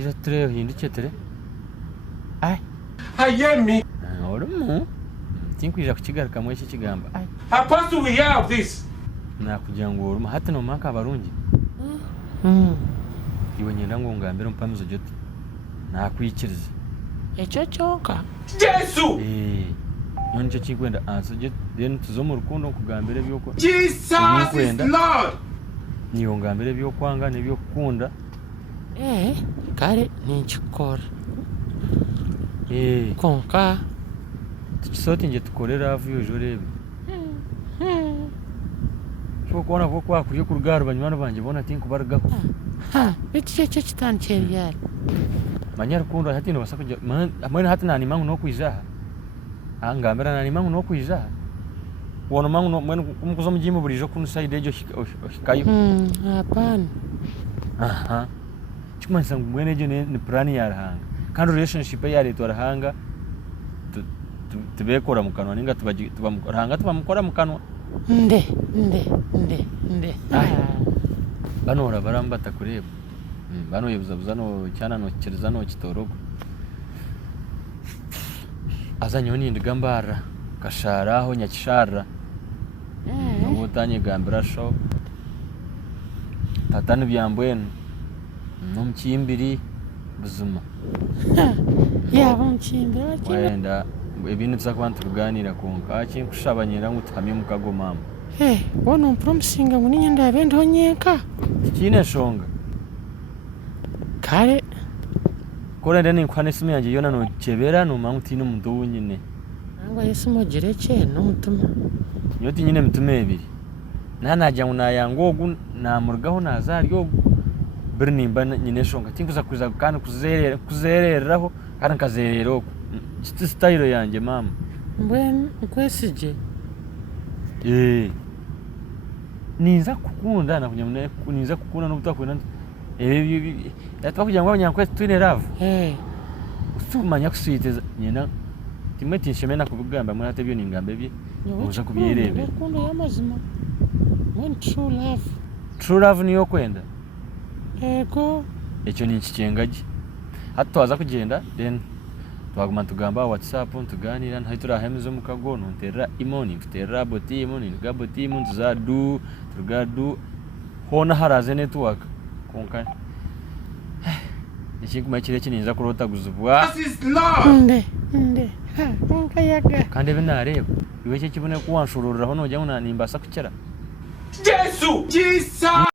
gira turebe hinduke ture ai Hayemi. oromu tinkwija kukigaruka mwe kigamba ai Supposed to we hear of this. nakugira ngo oromu hati no maka abarungi iwe nyenda ngo ngambire mpamizo jote nakwikiriza ekyo kyonka Jesus. none cyo kikwenda anso je then tuzo mu rukundo nkugambire byoko Jesus is Lord. niyo ngambire byokwanga nebyo kukunda kale ninkikora eh konka tukisote nje tukorera avu yojo rebe cyo kuona ko kwakuriye ku rugaro banywano banje bona tinkubaragaho ekyo ekyo kitandikira ryari manya rukundo hati no basako mwana hati nani mangu no kwijaha ngambira nani mangu no kwijaha wono mangu no mwene kumukoza mujimbo bulijo kuno side ejo hikayo hapana aha chimanisa mwene ejo ni plan ya rahanga kandi relationship ya leto rahanga tubekora mu kanwa ninga rahanga tubamukora mu kanwa nde banora barambata kureba bano yebuza no cyana no kirza no kitorogo azanyo ni ndigambara kasharaho nyakishara ngo tanye gambira sho tatani byambwenu no mkimbiri buzuma yaba mkimbira wenda ibintu byakwanta tuganira konka kinkushabanyira ngo tuhamye mukago mama wono promising ngo ninyenda abendo nyeka kine shonga kale kore ndeni nkwane simu yanje yona no chebera no manguti no muntu nyine ngo yesu mogereke no mutuma yoti nyine mtume ebiri nanaja unayangogu na murgaho nazaryo birni ban nyine shonga tinkuza kuza kana kuzereraho kana kazerero style yanje mama mbwen kwesije niza kukunda na kunyamune kuniza kukunda no butakwenda yatwakugira ngo abanyakwese twine love usumanya kusiteza nyina timeti nshemena kubugamba mwana tebyo ningambe bye muza kubyirebe rukundo yamazima when true love niyo kwenda ego ekyo ni kikengaji hati twaza kugenda then twaguma tugamba WhatsApp tuganira ntahitura hemizo mukagono ntera imoni mfitera boti imoni gaboti imun tuzadu tugadu hona haraze network konka nikiguma kire kininza kurota guzubwa Jesus is Lord. nde konka yaga kandi binareba iwe cyo kibone kuwanshururiraho no jya unanimbasa kukera Jesus.